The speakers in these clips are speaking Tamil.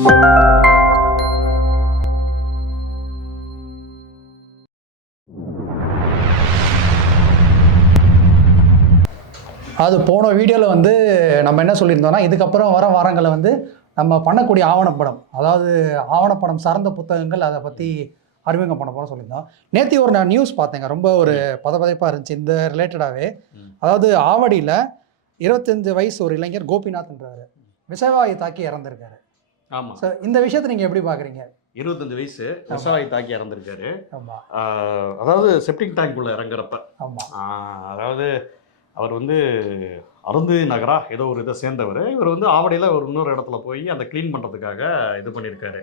அது போன வீடியோவில் வந்து நம்ம என்ன சொல்லியிருந்தோம்னா இதுக்கப்புறம் வர வாரங்களில் வந்து நம்ம பண்ணக்கூடிய ஆவணப்படம் அதாவது ஆவணப்படம் சார்ந்த புத்தகங்கள் அதை பற்றி அறிமுகம் பண்ண போகிறோம் சொல்லியிருந்தோம். நேற்று ஒரு நான் நியூஸ் பார்த்தேங்க. ரொம்ப ஒரு பதபதைப்பாக இருந்துச்சு. இந்த ரிலேட்டடாகவே. அதாவது ஆவடியில் இருபத்தஞ்சு வயசு ஒரு இளைஞர் கோபிநாத்ன்றாரு. விஷவாயு தாக்கி இறந்துருக்காரு. ஆமா. ஸோ இந்த விஷயத்தை நீங்கள் எப்படி பார்க்குறீங்க இருபத்தஞ்சு வயசு விஷவாயு தாக்கி இறந்திருக்காரு. ஆமாம் அதாவது செப்டிக் டேங்க்குள்ள இறங்குறப்ப. ஆமாம் அதாவது அவர் வந்து அருந்து நகரா ஏதோ ஒரு இதை சேர்ந்தவர். இவர் வந்து ஆவடியில் ஒரு இன்னொரு இடத்துல போய் அந்த க்ளீன் பண்ணுறதுக்காக இது பண்ணியிருக்காரு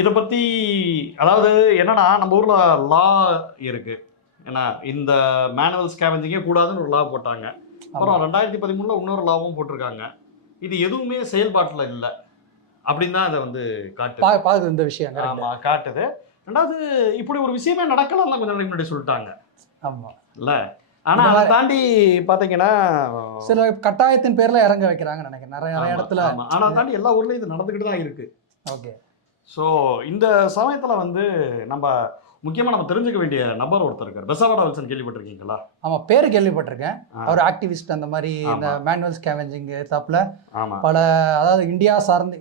இதை பற்றி அதாவது என்னன்னா நம்ம ஊரில் லா இருக்கு. ஏன்னா இந்த மேனுவல் ஸ்கேவஞ்சிங்கே கூடாதுன்னு ஒரு லா போட்டாங்க. அப்புறம் ரெண்டாயிரத்தி பதிமூணுல இன்னொரு லாவும் போட்டிருக்காங்க. இது எதுவுமே செயல்பாட்டில் இல்லை. அப்படின்னு தான் அதை வந்து காட்டு இந்த விஷயம் ஆமா காட்டுது. ரெண்டாவது இப்படி ஒரு விஷயமே நடக்கலாம் நாளைக்கு முன்னாடி சொல்லிட்டாங்க. ஆமாம் இல்ல? ஆனா இந்த அதை தாண்டி பாத்தீங்கன்னா சில கட்டாயத்தின் பேரில் இறங்க வைக்கிறாங்கன்னு நினைக்கிறேன். நிறைய நிறைய இடத்துல ஆமா. ஆனா அதை தாண்டி எல்லா ஊர்லயும் இது நடந்துக்கிட்டு தான் இருக்கு. ஓகே. ஸோ இந்த சமயத்துல வந்து நம்ம முக்கியமா நம்ம தெரிஞ்சுக்க வேண்டிய நபர் ஒருத்தர் இருக்கார். பெசவாடா வில்சன் கேள்விப்பட்டிருக்கீங்களா? ஆமாம் பேர் கேள்விப்பட்டிருக்கேன். அவர் ஆக்டிவிஸ்ட் அந்த மாதிரி இந்த. மேனுவல் ஸ்கேவெஞ்சிங் தப்பில் ஆமா. பல அதாவது இந்தியா சார்ந்து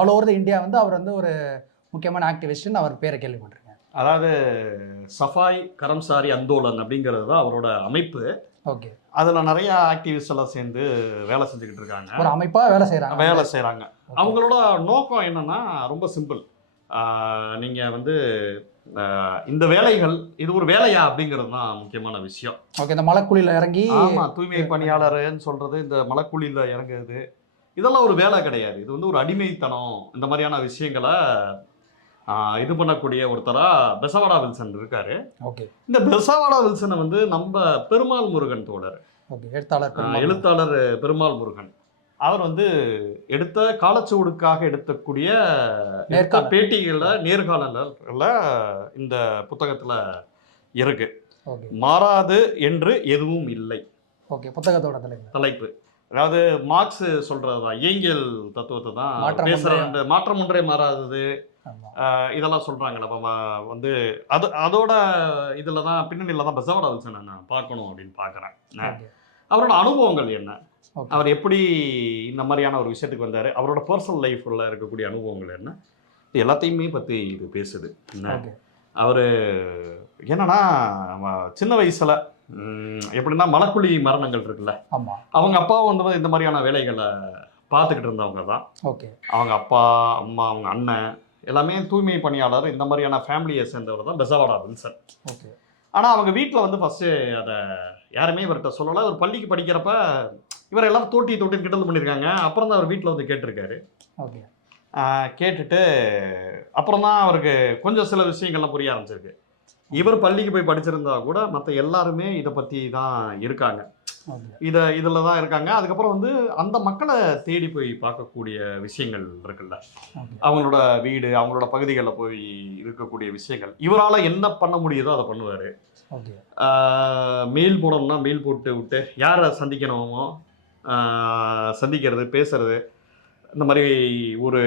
ஆல் ஓவர் த இந்தியா வந்து அவர் வந்து ஒரு முக்கியமான ஆக்டிவிஸ்ட்னு அவர் பேரை கேள்விப்பட்டிருக்கேன். அதாவது சஃபாய் கரம்சாரி அந்தோலன் அப்படிங்கிறது தான் அவரோட அமைப்பு. ஓகே. அதுல நிறைய ஆக்டிவிஸ்ட் எல்லாம் சேர்ந்து வேலை செஞ்சுக்கிட்டு இருக்காங்க. ஒரு அமைப்பாக வேலை செய்கிறாங்க வேலை செய்றாங்க. அவங்களோட நோக்கம் என்னன்னா ரொம்ப சிம்பிள் நீங்க வந்து இந்த வேலைகள் இது ஒரு வேலையா அப்படிங்கிறது தான் முக்கியமான விஷயம். ஓகே இந்த மலைக்குழியில் இறங்கி ஆமா தூய்மை பணியாளர்னு சொல்றது இந்த மலைக்குழியில இறங்குறது இதெல்லாம் ஒரு வேலை கிடையாது. இது வந்து ஒரு அடிமைத்தனம். இந்த மாதிரியான விஷயங்களை ஆஹ் இது பண்ணக்கூடிய ஒருத்தரா பெசவாடா வில்சன் இருக்காரு. ஓகே. இந்த பெசவாடா வில்சனை வந்து நம்ம பெருமாள் முருகன் தோழர். எழுத்தாளர். எழுத்தாளர் பெருமாள் முருகன். அவர் வந்து எடுத்த காலச்சுவடுக்காக எடுத்தக்கூடிய எடுத்த. பேட்டிகள்ல நேர்காணல்ல இந்த புத்தகத்துல இருக்கு. மாறாது என்று எதுவும் இல்லை. ஓகே புத்தகத்தோட தலைவர் தலைப்பு. அதாவது மார்க்ஸ் சொல்றதுதான் இயங்கியல் தத்துவத்தை தான் அந்த மாற்றம் ஒன்றே மாறாதது. இதெல்லாம் சொல்றாங்க நம்ம வந்து அது அதோட இதுல தான் பின்னணியில தான் பெசவடா வில்சனை நான் பார்க்கணும் அப்படின்னு பார்க்கறேன். அவரோட அனுபவங்கள் என்ன? அவர் எப்படி இந்த மாதிரியான ஒரு விஷயத்துக்கு வந்தார்? அவரோட பர்சனல் லைஃப்ல இருக்கக்கூடிய அனுபவங்கள் என்ன? இது எல்லாத்தையுமே பற்றி இது பேசுது. என்ன? அவர் என்னன்னா சின்ன வயசுல எப்படின்னா மலக்குழி மரணங்கள் இருக்குல்ல? ஆமாம் அவங்க அப்பாவும் வந்து இந்த மாதிரியான வேலைகளை பார்த்துக்கிட்டு இருந்தவங்க தான். ஓகே. அவங்க அப்பா அம்மா அவங்க அண்ணன் எல்லாமே தூய்மை பணியாளர் இந்த மாதிரியான ஃபேமிலியை சேர்ந்தவர் தான் பெசவாடா வில்சன். ஓகே. ஆனால் அவங்க வீட்டில் வந்து ஃபஸ்ட்டு அதை யாருமே இவர்கிட்ட சொல்லலை. அவர் பள்ளிக்கு படிக்கிறப்ப இவர் எல்லாரும் தோட்டி தொட்டி கிண்டல் பண்ணியிருக்காங்க. அப்புறம் தான் அவர் வீட்டில் வந்து கேட்டிருக்காரு. ஓகே. கேட்டுட்டு அப்புறம் தான் அவருக்கு கொஞ்சம் சில விஷயங்கள்லாம் புரிய ஆரம்பிச்சிருக்கு. இவர் பள்ளிக்கு போய் படிச்சிருந்தா கூட மற்ற எல்லாருமே இதை பற்றி தான் இருக்காங்க. இதை இதில் தான் இருக்காங்க. அதுக்கப்புறம் வந்து அந்த மக்களை தேடி போய் பார்க்கக்கூடிய விஷயங்கள் இருக்குல்ல. அவங்களோட வீடு அவங்களோட பகுதிகளில் போய் இருக்கக்கூடிய விஷயங்கள். இவரால் என்ன பண்ண முடியுதோ அதை பண்ணுவார். மெயில் போடணும்னா மெயில் போட்டு விட்டு யாரை சந்திக்கணுமோ சந்திக்கிறது பேசுறது இந்த மாதிரி ஒரு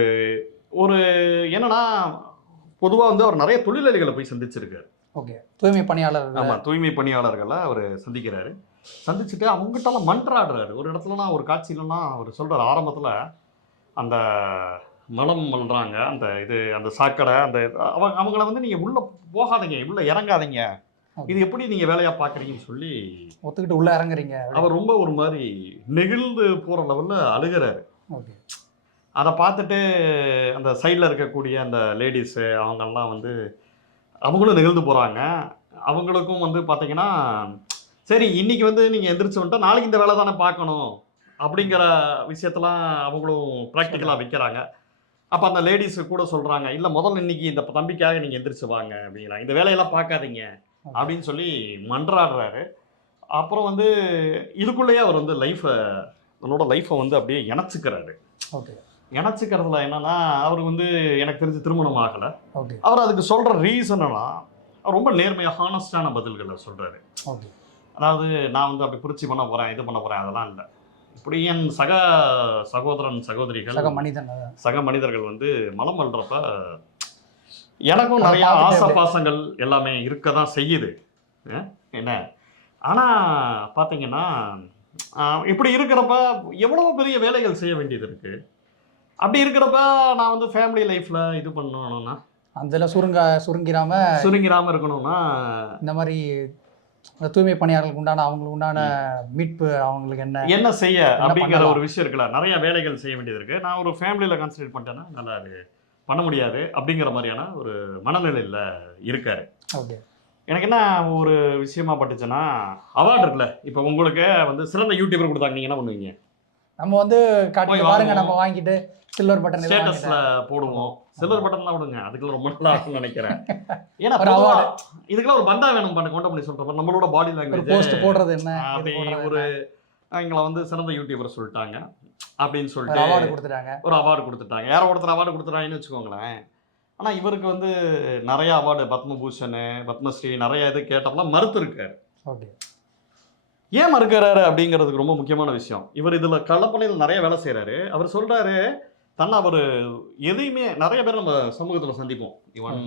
ஒரு என்னன்னா பொதுவாக வந்து அவர் நிறைய தொழிலாளிகளை போய் சந்திச்சிருக்காரு. ஓகே. தூய்மை பணியாளர் ஆமாம் தூய்மை பணியாளர்களை அவர் சந்திக்கிறாரு. சந்திச்சுட்டு அவங்ககிட்டலாம் மன்றாடுறாரு. ஒரு இடத்துலலாம் ஒரு காட்சியிலலாம் அவர் சொல்கிறார் ஆரம்பத்தில் அந்த மலம் மல்றாங்க அந்த இது அந்த சாக்கடை அந்த அவங்க அவங்கள வந்து நீங்கள் உள்ளே போகாதீங்க உள்ளே இறங்காதீங்க. இது எப்படி நீங்கள் வேலையாக பார்க்குறீங்கன்னு சொல்லி ஒத்துக்கிட்டு உள்ள இறங்குறீங்க. அவர் ரொம்ப ஒரு மாதிரி நெகிழ்ந்து போகிற லெவலில் அழுகிறாரு. ஓகே. அதை பார்த்துட்டு அந்த சைடில் இருக்கக்கூடிய அந்த லேடிஸு அவங்கெல்லாம் வந்து அவங்களும் நெகிழ்ந்து போகிறாங்க அவங்களுக்கும் வந்து பார்த்தீங்கன்னா சரி இன்னைக்கு வந்து நீங்கள் எந்திரிச்சு வந்துட்டா நாளைக்கு இந்த வேலை தானே பார்க்கணும் அப்படிங்கிற விஷயத்தெல்லாம் அவங்களும் ப்ராக்டிக்கலாக வைக்கிறாங்க. அப்போ அந்த லேடிஸு கூட சொல்கிறாங்க இல்லை முதல்ல இன்னைக்கு இந்த தம்பிக்காக நீங்கள் எந்திரிச்சு வாங்க அப்படிங்கிறாங்க. இந்த வேலையெல்லாம் பார்க்காதீங்க அப்படின்னு சொல்லி மன்றாடுறாரு. அப்புறம் வந்து இதுக்குள்ளேயே அவர் வந்து லைஃப்பை தன்னோட லைஃப்பை வந்து அப்படியே இணைச்சிக்கிறாரு. ஓகே. இணைச்சிக்கிறதுல என்னன்னா அவருக்கு வந்து எனக்கு தெரிஞ்சு திருமணம் ஆகலை. ஓகே. அவர் அதுக்கு சொல்கிற ரீசன்னா ரொம்ப நேர்மையாக ஹானஸ்டான பதில்களை சொல்கிறாரு ஓகே. அதாவது நான் வந்து அப்படி புரட்சி பண்ண போகிறேன் இது பண்ண போகிறேன் அதெல்லாம் இல்லை. இப்படி என் சக சகோதரன் சகோதரிகள் சக மனிதன். சக மனிதர்கள் வந்து மலம் வளர்றப்ப எனக்கும் நிறைய ஆசை பாசங்கள் எல்லாமே இருக்க தான் செய்யுது என்ன? ஆனால் பார்த்தீங்கன்னா இப்படி இருக்கிறப்ப எவ்வளோ பெரிய வேலைகள் செய்ய வேண்டியது இருக்கு? அப்படி இருக்கிறப்ப நான் வந்து ஃபேமிலி லைஃப்ல இது பண்ணணும்னா அதுல சுருங்க சுருங்கிராம சுருங்கிராம இருக்கணும்னா இந்த மாதிரி தூய்மை பணியாளர்களுக்கு உண்டான அவங்களுக்கு உண்டான மீட்பு அவங்களுக்கு என்ன என்ன செய்ய அப்படிங்கிற? ஒரு விஷயம் இருக்குல்ல. நிறைய வேலைகள் செய்ய வேண்டியது இருக்கு நான் ஒரு ஃபேமிலியில் கான்சன்ட்ரேட் பண்ணிட்டேன்னா நல்லா அது பண்ண முடியாது அப்படிங்கிற மாதிரியான ஒரு மனநிலையில் இருக்காரு. ஓகே. எனக்கு என்ன ஒரு விஷயமா பட்டுச்சுன்னா அவார்டு இருக்குல்ல. இப்போ உங்களுக்கு வந்து சிறந்த யூடியூபர் கொடுத்தாங்க நீங்க என்ன பண்ணுவீங்க? நம்ம வந்து காட்டி பாருங்க. நம்ம வாங்கிட்டு சில்வர் பட்டன் ஸ்டேட்டஸ்ல போடுவோம். சில்வர் பட்டன் தான் விடுங்க. அதுக்குள்ள ரொம்ப நல்லா இருக்கும்னு நினைக்கிறேன். ஏன்னா. இதுக்கெல்லாம் ஒரு பந்தா வேணும் பண்ண கொண்ட பண்ணி சொல்றப்ப. நம்மளோட பாடி லாங்குவேஜ் போஸ்ட் போடுறது என்ன? அப்படி ஒரு எங்களை வந்து சிறந்த யூடியூபர் சொல்லிட்டாங்க. அப்படின்னு சொல்லிட்டு அவார்டு கொடுத்துட்டாங்க. ஒரு அவார்டு கொடுத்துட்டாங்க. யாரோ ஒருத்தர் அவார்டு கொடுத்துட்டாங்கன்னு வச்சுக்கோங்களேன். ஆனால் இவருக்கு வந்து நிறைய அவார்டு பத்மபூஷனு பத்மஸ்ரீ நிறைய இது கேட்டப்பெல்லாம் மறுத்து இருக்காரு ஓகே. ஏன் மறுக்கிறாரு அப்படிங்கிறதுக்கு ரொம்ப முக்கியமான விஷயம். இவர் இதில் களப்பணியில் நிறைய வேலை செய்கிறாரு அவர் சொல்கிறாரு தன்னை அவர் எதையுமே நிறைய பேர் நம்ம சமூகத்தில் சந்திப்போம். இவன்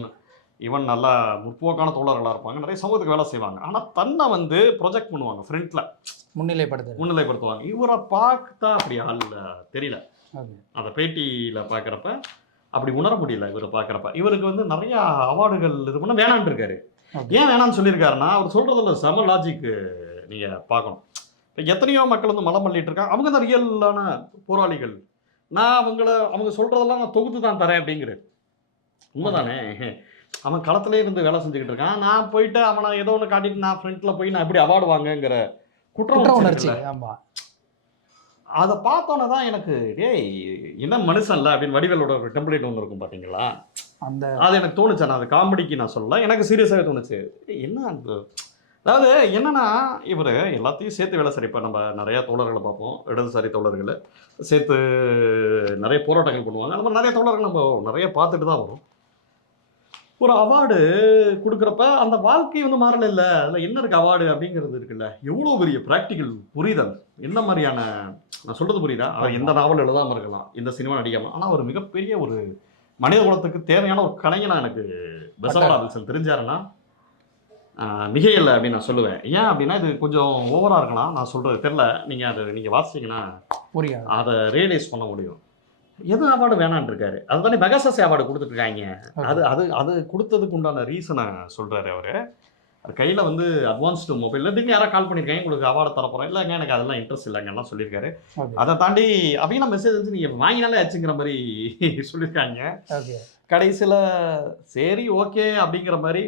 இவன் நல்லா முற்போக்கான தோழர்களாக இருப்பாங்க. நிறைய சமூகத்துக்கு வேலை செய்வாங்க. ஆனால் தன்னை வந்து ப்ரொஜெக்ட் பண்ணுவாங்க ஃப்ரண்ட்டில் முன்னிலைப்படுத்துது முன்னிலைப்படுத்துவாங்க. இவரை பார்த்தா அப்படி ஆள் தெரியல. அந்த பேட்டியில் பார்க்குறப்ப அப்படி உணர முடியல இவரை பார்க்குறப்ப. இவருக்கு வந்து நிறைய அவார்டுகள் இது பண்ண வேணான்னு இருக்காரு. ஏன் வேணாம்னு சொல்லியிருக்காருன்னா அவர் சொல்கிறதுல செம லாஜிக் நீங்கள் பார்க்கணும். இப்போ எத்தனையோ மக்கள் வந்து மலம் பண்ணிட்டு இருக்காங்க. அவங்க தான் ரியலான போராளிகள். நான் அவங்கள அவங்க சொல்கிறதெல்லாம் நான் தொகுத்து தான் தரேன் அப்படிங்கிறது உண்மைதானே? அவன் களத்திலே இருந்து வேலை செஞ்சுக்கிட்டு இருக்கான். நான் போயிட்டு அவனை ஏதோ ஒன்று காட்டிட்டு நான் ஃப்ரண்ட்டில் போய் நான் எப்படி அவார்டு வாங்குங்கிற குற்ற குற்ற உணர்ச்சி உணர்ச்சி. இருக்குல்ல, ஆமா. அதை பார்த்தோன்னே தான் எனக்கு டேய் என்ன மனுஷன்ல? அப்படின்னு வடிவேலோட ஒரு டெம்ப்ளேட் ஒன்று இருக்கும் பார்த்தீங்களா அந்த அது எனக்கு தோணுச்சு. நான் அது காமெடிக்கு நான் சொல்லல. எனக்கு சீரியஸாகவே தோணுச்சு. ஏய், என்ன அந்த அதாவது என்னன்னா இவர் எல்லாத்தையும் சேர்த்து வேலை சரி இப்போ நம்ம நிறைய தோழர்களை பார்ப்போம். இடதுசாரி தோழர்களை சேர்த்து நிறைய போராட்டங்கள் பண்ணுவாங்க. அந்த மாதிரி நிறைய தோழர்கள் நம்ம நிறைய பார்த்துட்டு தான் வரும். ஒரு அவார்டு கொடுக்குறப்ப அந்த வாழ்க்கை வந்து மாறல இல்லை? அதில் என்ன இருக்கு அவார்டு அப்படிங்கிறது இருக்குல்ல? எவ்வளோ பெரிய ப்ராக்டிக்கல் புரிதல். என்ன மாதிரியான நான் சொல்றது புரியுதா? அவர் எந்த நாவல் எழுதாமல் இருக்கலாம். எந்த சினிமா நடிக்காமல் ஆனால் ஒரு மிகப்பெரிய ஒரு மனித குலத்துக்கு தேவையான ஒரு கலைஞனா எனக்கு பெசவரா தெரிஞ்சாருன்னா மிகையில்லை அப்படின்னு நான் சொல்லுவேன். ஏன் அப்படின்னா இது கொஞ்சம் ஓவராக இருக்கலாம். நான் சொல்றது தெரில நீங்கள் அதை நீங்கள் வாசிச்சீங்கன்னா புரியாது. அதை ரியலைஸ் பண்ண முடியும். எது அவார்டு வேணான்னு இருக்காரு. அதுதானே மெகாசஸ் அவார்டு கொடுத்துட்ருக்காங்க அது அது அது கொடுத்ததுக்கு உண்டான ரீசனை சொல்கிறாரு அவர். கையில் வந்து அட்வான்ஸ்டு மொபைலில் திடீர்னு யாராவது கால் பண்ணியிருக்காங்க உங்களுக்கு அவார்டு தரப்போகிறோம் இல்லைங்க எனக்கு அதெல்லாம் இன்ட்ரெஸ்ட் இல்லைங்க எல்லாம் சொல்லியிருக்காரு. அதை தாண்டி அப்படின்னா மெசேஜ் வந்து நீங்கள் வாங்கினாலே ஆச்சுங்கிற மாதிரி சொல்லியிருக்காங்க. கடைசியில் சரி ஓகே அப்படிங்கிற மாதிரி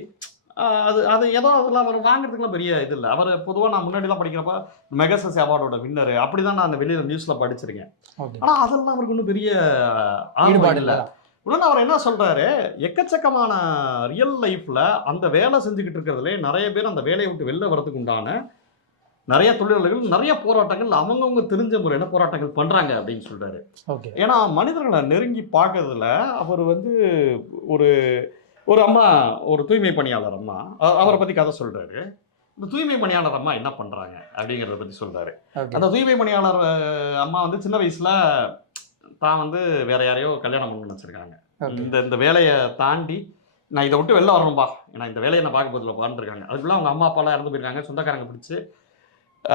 அது அது ஏதோ அதில் அவர் வாங்குறதுக்குலாம் பெரிய இது இல்லை. அவர் பொதுவாக நான் முன்னாடிலாம் படிக்கிறப்ப மெகாசஸ் அவார்டோட வின்னர் அப்படி தான் நான் அந்த வெளியில் நியூஸில் படிச்சிருக்கேன். ஆனால் அதெல்லாம் அவருக்கு ஒன்றும் பெரிய ஈடுபாடு இல்லை. உடனே அவர் என்ன சொல்றாரு? எக்கச்சக்கமான ரியல் லைஃப்ல அந்த வேலை செஞ்சுக்கிட்டு இருக்கிறதுலே நிறைய பேர் அந்த வேலையை விட்டு வெளில வரதுக்கு உண்டான நிறைய தொழிலாளர்கள் நிறைய போராட்டங்கள் அவங்கவுங்க தெரிஞ்ச முறையில் போராட்டங்கள் பண்றாங்க அப்படின்னு சொல்றாரு. ஓகே. ஏன்னா மனிதர்களை நெருங்கி பார்க்கறதுல அவர் வந்து ஒரு ஒரு அம்மா ஒரு தூய்மை பணியாளர் அம்மா. அவரை பத்தி கதை சொல்றாரு. இந்த தூய்மை பணியாளர் அம்மா என்ன பண்றாங்க அப்படிங்கிறத பத்தி சொல்றாரு. ஓகே அந்த தூய்மை பணியாளர் அம்மா வந்து சின்ன வயசுல தான் வந்து வேற யாரையோ கல்யாணம் பண்ணணும்னு வச்சிருக்காங்க ஓகே இந்த இந்த வேலையை தாண்டி நான் இதை விட்டு வெளில வரணும்பா. ஏன்னா இந்த வேலையை நான் பார்க்க போதில் இருக்காங்க அதுக்குள்ள அவங்க அம்மா அப்பாலாம் இறந்து போயிருக்காங்க. சொந்தக்காரங்க பிடிச்சி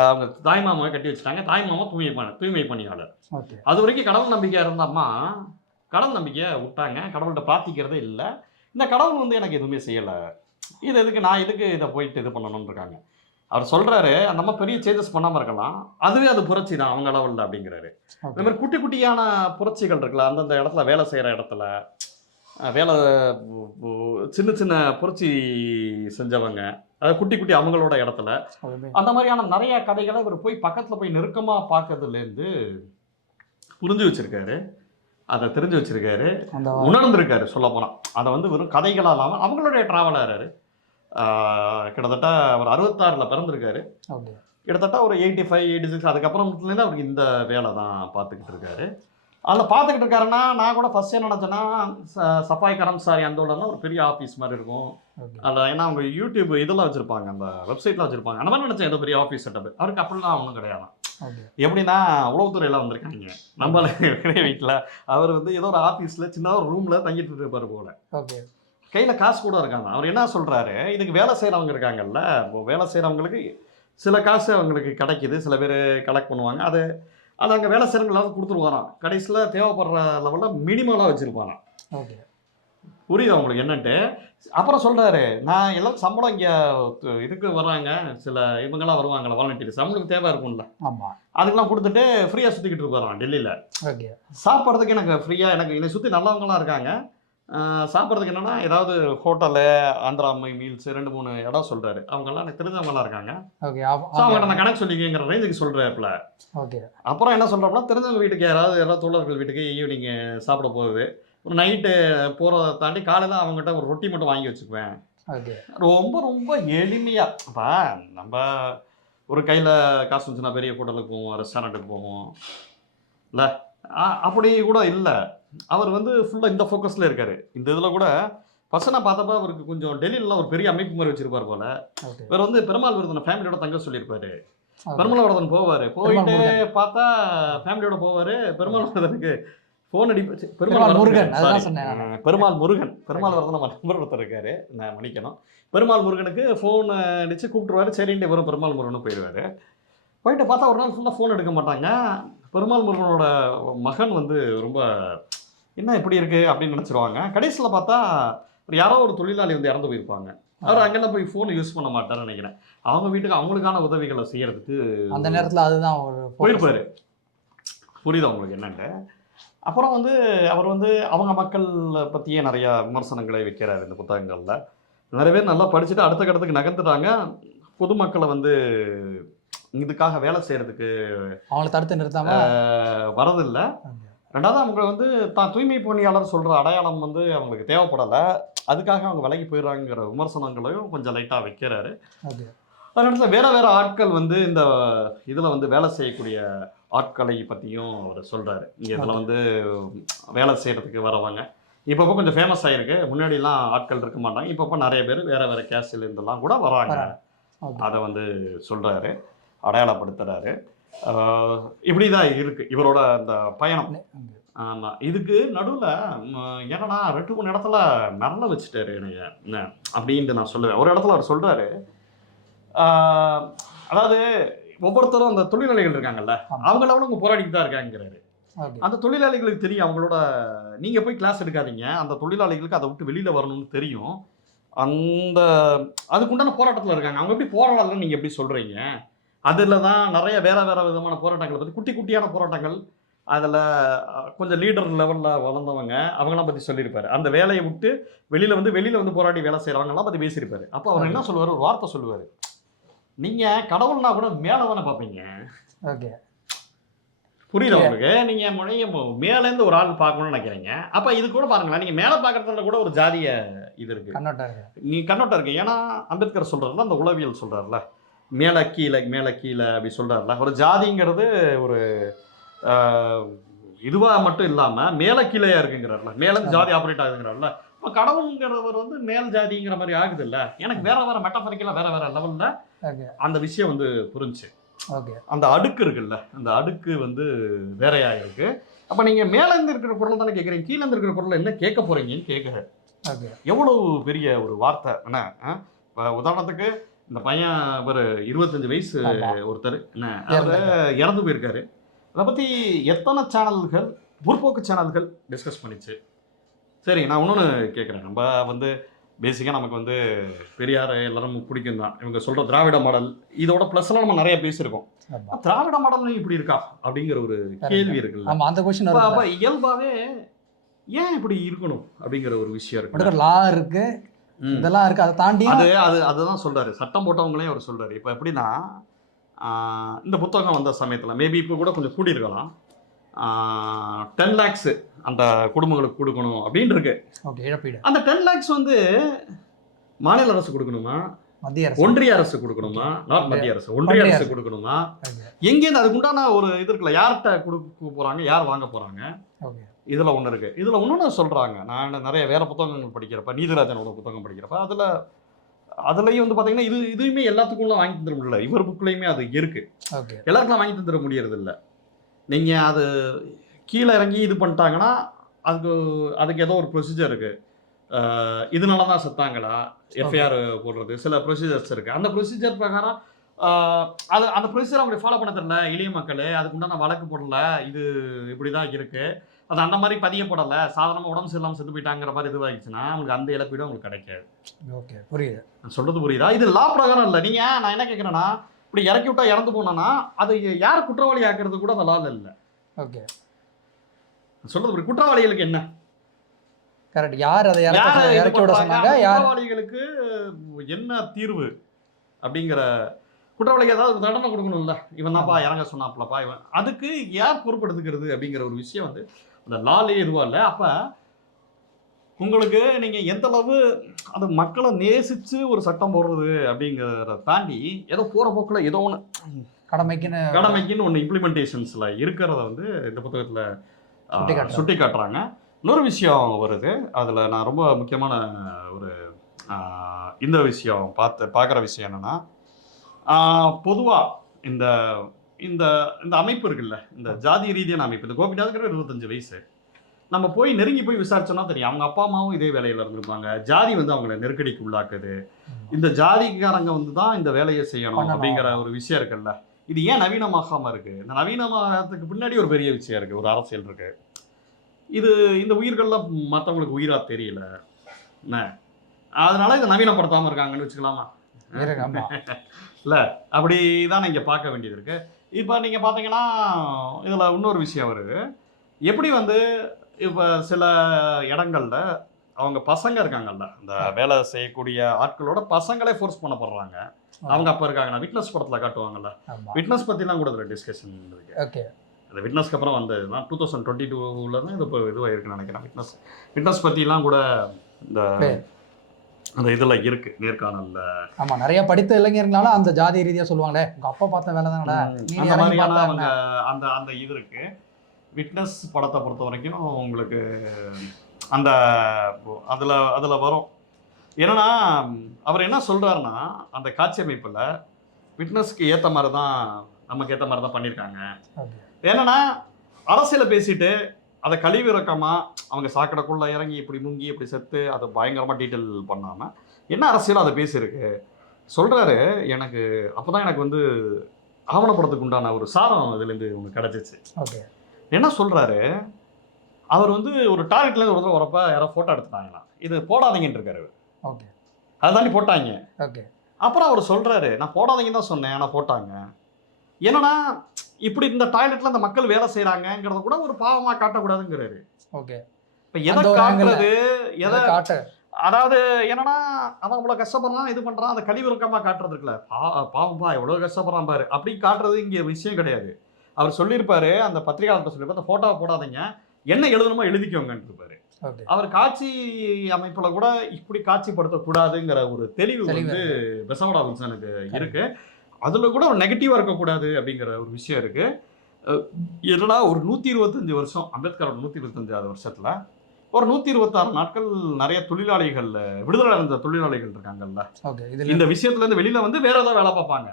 அவங்க தாய் மாமாவை கட்டி வச்சுட்டாங்க. தாய் மாமா தூய்மை தூய்மை பணியாளர். அது வரைக்கும் கடவுள் நம்பிக்கை இருந்த அம்மா கடவுள் நம்பிக்கையை விட்டாங்க. கடவுள்கிட்ட பிரார்த்திக்கிறதே இல்லை. இந்த கடவுள் வந்து எனக்கு எதுவுமே செய்யலை. இது எதுக்கு? நான் எதுக்கு இதை போயிட்டு இது பண்ணணும்னு இருக்காங்க அவர் சொல்றாரு அந்த அம்மா பெரிய சேஞ்சஸ் பண்ணாமல் இருக்கலாம். அதுவே அது புரட்சி தான் அவங்க அளவில் அப்படிங்கிறாரு. இந்த மாதிரி குட்டி குட்டியான புரட்சிகள் இருக்குல்ல அந்தந்த இடத்துல வேலை செய்கிற இடத்துல வேலை சின்ன சின்ன புரட்சி செஞ்சவங்க அதாவது குட்டி குட்டி அவங்களோட இடத்துல அந்த மாதிரியான நிறைய கதைகளை இவர் போய் பக்கத்தில் போய் நெருக்கமாக பார்க்கறதுலேருந்து புரிஞ்சு வச்சிருக்காரு. அதை தெரிஞ்சு வச்சிருக்காரு. அந்த உணர்ந்திருக்காரு சொல்ல போனால் அதை வந்து வெறும் கதைகளாக இல்லாமல் அவங்களுடைய ட்ராவலராரு கிட்டத்தட்ட அவர் அறுபத்தாறில் பிறந்திருக்காரு. கிட்டத்தட்ட ஒரு எயிட்டி ஃபைவ் எயிட்டி சிக்ஸ் அதுக்கப்புறம்லேருந்து அவருக்கு இந்த வேலை தான் பார்த்துக்கிட்டு இருக்காரு. அதில் பார்த்துக்கிட்டு இருக்காருன்னா நான் கூட ஃபர்ஸ்ட் என்ன நினச்சேன்னா ச- சஃபாய் கரம்சாரி அந்தோடனா ஒரு பெரிய ஆஃபீஸ் மாதிரி இருக்கும். அதில் ஏன்னா அவங்க யூடியூப் இதெல்லாம் வச்சுருப்பாங்க அந்த வெப்சைட்டில் வச்சுருப்பாங்க. அந்த மாதிரி நினச்சேன் ஏதோ பெரிய ஆஃபீஸ் செட்டப் அவருக்கு அப்படிலாம் ஒன்றும் கிடையாது எப்படின்னா உளவுத்துறையில வந்திருக்காங்க நம்ம வீட்டில் அவர் வந்து ஏதோ ஒரு ஆஃபீஸில் சின்ன ஒரு ரூமில் தங்கிட்டு இருப்பார் போல. ஓகே. கையில் காசு கூட இருக்காங்க அவர் என்ன சொல்கிறாரு இதுக்கு வேலை செய்கிறவங்க இருக்காங்கல்ல இப்போ வேலை செய்கிறவங்களுக்கு சில காசு அவங்களுக்கு கிடைக்குது. சில பேர் கலெக்ட் பண்ணுவாங்க. அது அது அங்கே வேலை செய்கிறவங்களாவது கொடுத்துருவாராம். கடைசியில் தேவைப்படுற லெவலில் மினிமலாக வச்சுருப்பாராம். ஓகே. புரியுது அவங்களுக்கு என்னன்ட்டு? அப்புறம் சொல்கிறாரு நான் எல்லாம் சம்பளம் இங்கே இதுக்கு வர்றாங்க சில இவங்கெல்லாம் வருவாங்கல்ல வாலண்டியர்ஸ் அவங்களுக்கு தேவை இருக்கும்ல. ஆமாம் அதுக்கெல்லாம் கொடுத்துட்டு ஃப்ரீயாக சுற்றிக்கிட்டு இருப்பாராம் டெல்லியில். ஓகே. சாப்பிட்றதுக்கு எனக்கு ஃப்ரீயாக எனக்கு என்னை சுற்றி நல்லவங்களாம் இருக்காங்க. சாப்பிட்றதுக்கு என்னன்னா ஏதாவது ஹோட்டலு ஆந்திரா மீல்ஸ் ரெண்டு மூணு இடம் சொல்கிறாரு அவங்கெல்லாம் எனக்கு தெரிஞ்சவங்களாம் இருக்காங்க. ஓகே ஸோ அவங்கள்ட்ட நான் கணக்கு சொல்லிக்கங்கிற ரேஞ்சுக்கு சொல்கிறாப்புல ஓகே. அப்புறம் என்ன சொல்கிறோம்னா தெரிஞ்சவங்க வீட்டுக்கு யாராவது யாராவது தோழர்கள் வீட்டுக்கு ஈவினிங் சாப்பிட போகுது. ஒரு நைட்டு போகிறத தாண்டி காலையில் அவங்ககிட்ட ஒரு ரொட்டி மட்டும் வாங்கி வச்சுக்குவேன். ரொம்ப ரொம்ப எளிமையாக அப்போ நம்ம ஒரு கையில் காசு வந்துச்சுன்னா பெரிய ஹோட்டலுக்கு போவோம் ரெஸ்டாரண்ட்டுக்கு போவோம். இல்லை அப்படி கூட இல்லை. அவர் வந்து ஃபுல்லாக இந்த ஃபோக்கஸில் இருக்கார். இந்த இதில் கூட நான் பார்த்தப்ப அவருக்கு கொஞ்சம் டெல்லியில ஒரு பெரிய அமைப்பு மாதிரி வச்சிருப்பார் போல. இவர் வந்து பெருமாள் விருதனை ஃபேமிலியோட தங்க சொல்லியிருப்பாரு. பெருமாள் விரதன் போவார். போயிட்டு. பார்த்தா ஃபேமிலியோட போவார். பெருமாள் விரதனுக்கு ஃபோன் அடி பெருமாள் முருகன், பெருமாள் முருகன். பெருமாள் விரதன் நம்ம நண்பர் ஒருத்தர் இருக்காரு. நான் மன்னிக்கணும். பெருமாள் முருகனுக்கு ஃபோன் அடிச்சு கூப்பிட்டுருவாரு. சரின்ட்டு வரும் பெருமாள் முருகனும் போயிடுவாரு. போயிட்டு பார்த்தா ஒரு நாள் ஃபுல்லாக ஃபோன் எடுக்க மாட்டாங்க. பெருமாள் முருகனோட மகன் வந்து ரொம்ப என்ன இப்படி இருக்கு? அப்படின்னு நினச்சிருவாங்க. கடைசியில் பார்த்தா ஒரு யாரோ ஒரு தொழிலாளி வந்து இறந்து போயிருப்பாங்க. அவர் அங்கெல்லாம் போய் ஃபோன் யூஸ் பண்ண மாட்டாருன்னு நினைக்கிறேன். அவங்க வீட்டுக்கு அவங்களுக்கான உதவிகளை செய்யறதுக்கு அந்த நேரத்தில் அதுதான். போயிருப்பாரு. புரியுதா உங்களுக்கு என்னன்ட்டு? அப்புறம் வந்து அவர் வந்து அவங்க மக்கள் பற்றியே நிறைய விமர்சனங்களை வைக்கிறார் இந்த புத்தகங்களில். நிறைய பேர் நல்லா படிச்சுட்டு அடுத்த கட்டத்துக்கு நகர்ந்துட்டாங்க. பொதுமக்களை வந்து இதுக்காக வேலை செய்யறதுக்கு அவங்கள தடுத்து நிறுத்தாம வரதில்லை. ரெண்டாவது அவங்க வந்து தான் தூய்மை பணியாளர் சொல்கிற அடையாளம் வந்து அவங்களுக்கு தேவைப்படலை. அதுக்காக அவங்க விலகி போயிடுறாங்கிற விமர்சனங்களையும் கொஞ்சம் லைட்டாக வைக்கிறாரு. அந்த இடத்துல வேற வேற ஆட்கள் வந்து இந்த இதில் வந்து வேலை செய்யக்கூடிய ஆட்களை பற்றியும் அவர் சொல்கிறாரு இங்கே இதில். வந்து வேலை செய்கிறதுக்கு வரவங்க. இப்பப்போ கொஞ்சம் ஃபேமஸ் ஆயிருக்கு. முன்னாடிலாம் ஆட்கள் இருக்க மாட்டாங்க. இப்பப்போ நிறைய பேர் வேற வேற கேஸ்டில் இருந்தெல்லாம் கூட வராங்க. அதை வந்து சொல்கிறாரு அடையாளப்படுத்துறாரு. ஆஹ் இப்படி தான் இருக்குது இவரோட அந்த பயணம். ஆமாம் இதுக்கு நடுவில் என்னடா ரெண்டு மூணு இடத்துல மிரள வச்சுட்டாரு என்னைய. என்ன அப்படின்ட்டு நான் சொல்லுவேன். ஒரு இடத்துல அவர் சொல்கிறாரு அதாவது ஒவ்வொருத்தரும் அந்த தொழிலாளிகள் இருக்காங்கல்ல அவங்க போராடிட்டு தான் இருக்காங்கிறாரு அந்த தொழிலாளிகளுக்கு தெரியும் அவங்களோட நீங்கள் போய் கிளாஸ் எடுக்காதீங்க அந்த தொழிலாளிகளுக்கு அதை விட்டு வெளியில் வரணும்னு தெரியும். அந்த அதுக்குண்டான போராட்டத்தில் இருக்காங்க. அவங்க எப்படி போராடலன்னு நீங்கள் எப்படி சொல்கிறீங்க அதில் தான் நிறைய வேற வேற விதமான போராட்டங்களை பற்றி குட்டி குட்டியான போராட்டங்கள் அதில் கொஞ்சம் லீடர் லெவலில் வளர்ந்தவங்க அவங்களாம் பற்றி சொல்லியிருப்பாரு. அந்த வேலையை விட்டு வெளியில் வந்து வெளியில் வந்து போராடி வேலை செய்கிறவங்கலாம் பற்றி பேசியிருப்பாரு. அப்போ அவர் என்ன சொல்லுவார்? ஒரு வார்த்தை சொல்லுவார். நீங்கள் கடவுள்னா கூட மேலே தானே பார்ப்பீங்க? ஓகே. புரியுது உங்களுக்கு? நீங்க முனைய மேலேருந்து ஒரு ஆள் பார்க்கணும்னு நினைக்கிறீங்க. அப்ப இது கூட பாருங்களேன் நீங்க மேலே பார்க்கறதுல கூட ஒரு ஜாதிய இது இருக்கு. நீ கண்ணோட்டம் இருக்கு. ஏன்னா அம்பேத்கர் சொல்றாருல அந்த உளவியல் சொல்றாருல மேலே கீழே மேலே கீழே அப்படி சொல்றாருல ஒரு ஜாதிங்கிறது ஒரு ஆஹ், இதுவா மட்டும் இல்லாம மேலே கீழேயா இருக்குங்கிறாருல மேல ஜாதி ஆப்ரேட் ஆகுதுங்கிறாருல இப்போ கடவுளுங்கிறவர் வந்து மேல் ஜாதிங்கிற மாதிரி ஆகுது இல்ல எனக்கு வேற வேற மெட்டபரிக்கலா வேற வேற லெவல்ல அந்த விஷயம் வந்து புரிஞ்சுச்சு ஓகே. அந்த அடுக்கு இருக்குல்ல? அந்த அடுக்கு வந்து வேறையா இருக்கு. அப்ப நீங்க மேல இருந்து இருக்கிற குரல் தானே கேக்குறீங்க? கீழ இருந்து இருக்கிற குரல் என்ன கேட்க போறீங்கன்னு கேட்க. எவ்வளவு பெரிய ஒரு வார்த்தை? என்ன? உதாரணத்துக்கு இந்த பையன் ஒரு இருபத்தஞ்சு வயசு. ஒருத்தர். என்ன? அவரு இறந்து போயிருக்காரு. அதை பத்தி எத்தனை சேனல்கள் முற்போக்கு சேனல்கள் டிஸ்கஸ் பண்ணிச்சு? சரி நான் இன்னொன்று கேட்குறேன் நம்ம வந்து பேசிக்காக நமக்கு வந்து பெரியார் எல்லாரும் பிடிக்கும் தான் இவங்க சொல்கிற திராவிட மாடல் இதோட ப்ளஸ்லாம் நம்ம நிறைய பேசியிருக்கோம். திராவிட மாடல் இப்படி இருக்கா? அப்படிங்கிற ஒரு கேள்வி இருக்குல்ல. ஆமா அந்த கொஸ்டின் அப்ப- இயல்பாவே ஏன் இப்படி இருக்கணும் அப்படிங்கிற ஒரு விஷயம் இருக்கு. லா இருக்கு. இதெல்லாம் இருக்கு. அதை தாண்டி அது அது அதுதான் சொல்றாரு. சட்டம் போட்டவங்களே அவர் சொல்றாரு. இப்போ எப்படின்னா இந்த புத்தகம் வந்த சமயத்தில் மேபி இப்போ கூட கொஞ்சம் கூடியிருக்கலாம். டென் லேக்ஸ் அந்த குடும்பங்களுக்கு கொடுக்கணும் அப்படின்னு இருக்கு இழப்பீடு. அந்த டென் லேக்ஸ் வந்து மாநில அரசு கொடுக்கணுமா? மத்திய அரசு. ஒன்றிய அரசு கொடுக்கணுமா? நாட் மத்திய அரசு. ஒன்றிய அரசு. கொடுக்கணுமா? எங்கேருந்து அதுக்கு உண்டான ஒரு இது இருக்குல்ல யார்கிட்ட கொடுக்க போறாங்க யார் வாங்க போறாங்க? இதில் ஒன்று இருக்குது இதில் இன்னொன்று சொல்கிறாங்க நான் நிறைய வேறு புத்தகங்கள் படிக்கிறப்ப நீதிராஜனோட புத்தகம் படிக்கிறப்ப அதில் அதுலயும் வந்து பாத்தீங்கன்னா இது இதுவுமே எல்லாத்துக்கும்லாம் வாங்கி தந்துட முடியல. இவர் புக்லயுமே அது இருக்கு. எல்லாருக்கும் வாங்கி தந்துட முடியறது இல்ல நீங்க அது கீழே இறங்கி இது பண்ணிட்டாங்கன்னா அதுக்கு அதுக்கு ஏதோ ஒரு ப்ரொசீஜர் இருக்கு. அஹ் இதனால தான் செத்தாங்களா? எஃப்ஐஆர் போடுறது. சில ப்ரொசீஜர்ஸ் இருக்கு. அந்த ப்ரொசீஜர் பிரகாரம் அது அந்த ப்ரொசீஜர் அவங்க ஃபாலோ பண்ண தெரியல எளிய மக்கள். அதுக்கு உண்டான வழக்கு போடல. இது இப்படி தான் இருக்கு. அது அந்த மாதிரி பதிய போடல. சாதாரணமாக உடம்பு சரியில்லாமல் செத்து போயிட்டாங்கிற மாதிரி இதுவாகிடுச்சுன்னா அவங்களுக்கு அந்த இழப்பீடு உங்களுக்கு கிடைக்காது. ஓகே புரியுது. நான் சொல்றது புரியுதா? இது லா பிரகாரம் இல்லை. நீங்க நான் என்ன கேட்குறேன்னா இப்படி இறக்கி விட்டா இறந்து போனோன்னா அது யார் குற்றவாளி ஆக்குறது கூட அந்த லால இல்லை. ஓகே. சொல்றது புரியுது. குற்றவாளிகளுக்கு என்ன? கரெக்ட் யார் அதை இறக்க விட பண்றாங்க? சொன்னாங்க? யார் குற்றவாளிகளுக்கு என்ன தீர்வு அப்படிங்கிற குற்றவாளிக்கு ஏதாவது தண்டனை கொடுக்கணும்ல? இவன் தான்ப்பா இறங்க சொன்னாப்லப்பா. இவன் அதுக்கு யார் பொறுப்படுத்துக்கிறது அப்படிங்கிற ஒரு விஷயம் வந்து அந்த லாலே எதுவா இல்லை. அப்ப உங்களுக்கு நீங்க எந்த அளவு அது மக்களை நேசிச்சு ஒரு சட்டம் போடுறது அப்படிங்கிறத தாண்டி ஏதோ போற போக்குல ஏதோ ஒன்று கடமைக்குன்னு கடமைக்குன்னு ஒன்று இம்ப்ளிமெண்டேஷன்ஸில் இருக்கிறத வந்து இந்த புத்தகத்தில் சுட்டி காட்டுறாங்க. இன்னொரு விஷயம் வருது. அதில் நான் ரொம்ப முக்கியமான ஒரு இந்த விஷயம் பார்த்து பார்க்குற விஷயம் என்னென்னா பொதுவாக இந்த இந்த இந்த அமைப்பு இருக்குல்ல இந்த ஜாதி ரீதியான அமைப்பு இந்த கோபிநாத்ங்கிற இருபத்தஞ்சு வயசு. நம்ம போய் நெருங்கி போய் விசாரிச்சோம்னா தெரியும். அவங்க அப்பா அம்மாவும் இதே வேலையில் இருந்திருப்பாங்க. ஜாதி வந்து அவங்கள நெருக்கடிக்கு உள்ளாக்குது. இந்த ஜாதிக்காரங்க வந்து தான் இந்த வேலையை செய்யணும். அப்படிங்கிற ஒரு விஷயம் இருக்குல்ல. இது ஏன் நவீனமாகாம இருக்கு? இந்த நவீனமாகத்துக்கு பின்னாடி ஒரு பெரிய விஷயம் இருக்கு ஒரு அரசியல் இருக்கு. இது இந்த உயிர்கள்லாம் மற்றவங்களுக்கு உயிரா தெரியல. என்ன? அதனால இதை நவீனப்படுத்தாம இருக்காங்கன்னு வச்சுக்கலாமா? ஆமா. அப்படி தான் இங்கே பார்க்க வேண்டியது இருக்கு. இப்போ நீங்க பார்த்தீங்கன்னா இதுல இன்னொரு விஷயம் வருது. எப்படி வந்து இப்போ சில இடங்கள்ல அவங்க பசங்க இருக்காங்கல்ல இந்த வேலை செய்யக்கூடிய ஆட்களோட பசங்களே ஃபோர்ஸ் பண்ணப்படுறாங்க. அவங்க அப்ப இருக்காங்க நான் விட்னஸ் படத்துல காட்டுவாங்கல்ல. விட்னஸ் பத்திலாம் கூட இதுல டிஸ்கஷன் இருக்கு ஓகே அந்த விட்னஸ்க்கு அப்புறம் வந்தது தான் டூ தௌசண்ட் டுவெண்ட்டி டூவில் தான் இது இப்போ இதுவாயிருக்குன்னு நினைக்கிறேன். விட்னஸ் விட்னஸ் பற்றிலாம் கூட இந்த. அந்த இதில் இருக்கு நேர்காணல்ல. ஆமா நிறைய படித்த இளைஞர்களால அந்த ஜாதி ரீதியா சொல்லுவாங்களே உங்க அப்பா பார்த்த வேலை தானடா? அந்த மாதிரியான அவங்க? அந்த அந்த இது இருக்கு. விட்னஸ் படத்தை பொறுத்த வரைக்கும் உங்களுக்கு அந்த அதில் அதில் வரும். என்னன்னா அவர் என்ன சொல்றாருன்னா அந்த காட்சி அமைப்பில் விட்னஸ்க்கு ஏற்ற மாதிரி தான் நமக்கு ஏற்ற மாதிரி தான் பண்ணியிருக்காங்க. என்னன்னா அரசியலை பேசிட்டு அதை கழிவு இறக்கமா அவங்க சாக்கடைக்குள்ள இறங்கி இப்படி முங்கி இப்படி செத்து அதை பயங்கரமா டீட்டெயில் பண்ணாம என்ன அரசியலோ அதை பேசியிருக்கு. சொல்றாரு எனக்கு அப்பதான் எனக்கு வந்து ஆவணப்படத்துக்கு உண்டான ஒரு சாரம் இதுலேருந்து உங்களுக்கு கிடைச்சிச்சு. என்ன சொல்றாரு அவர் வந்து ஒரு டாய்லெட்ல ஒரு தடவை வரப்ப யாரோ போட்டோ எடுத்துட்டாங்களாம் இது போடாதீங்கன்னு இருக்காரு. ஓகே. அதை தாண்டி போட்டாங்க. ஓகே. அப்புறம் அவர் சொல்றாரு நான் போடாதீங்கன்னு தான் சொன்னேன் ஆனால் போட்டாங்க. என்னன்னா இப்படி இந்த டாய்லெட்ல அந்த மக்கள் வேலை செய்யறாங்கிறத கூட ஒரு பாவமா காட்டக்கூடாதுங்கிறாரு. ஓகே. இப்ப எதை. காட்டுறது? எதை காட்டு அதாவது என்னன்னா அவன் இவ்வளவு கஷ்டப்படுறான் இது பண்றான் அந்த கழிவிறக்கமா காட்டுறது இருக்குல்ல. பா- பாவம்பா எவ்வளவு கஷ்டப்படுறான் பாரு. அப்படி காட்டுறது இங்க விஷயம் கிடையாது. அவர் சொல்லியிருப்பாரு அந்த பத்திரிகையாளர்கிட்ட சொல்லியிருப்பாரு அந்த போட்டோவை போடாதீங்க. என்ன எழுதணுமோ ஓகே. அவர் காட்சி அமைப்புல கூட இப்படி காட்சிப்படுத்தக்கூடாதுங்கிற ஒரு தெளிவு வந்து பெசவடா வில்சனுக்கு இருக்கு. அதுல கூட ஒரு நெகட்டிவா இருக்கக்கூடாது அப்படிங்கிற ஒரு விஷயம் இருக்கு. என்னடா ஒரு நூத்தி இருபத்தஞ்சு வருஷம் அம்பேத்கரோட நூத்தி இருபத்தஞ்சாவது வருஷத்துல ஒரு நூத்தி இருபத்தாறு நாட்கள் நிறைய தொழிலாளிகள் விடுதலை அடைந்த தொழிலாளிகள் இருக்காங்கல்ல. இந்த விஷயத்துல இருந்து வெளியில வந்து வேற ஏதாவது வேலை பார்ப்பாங்க.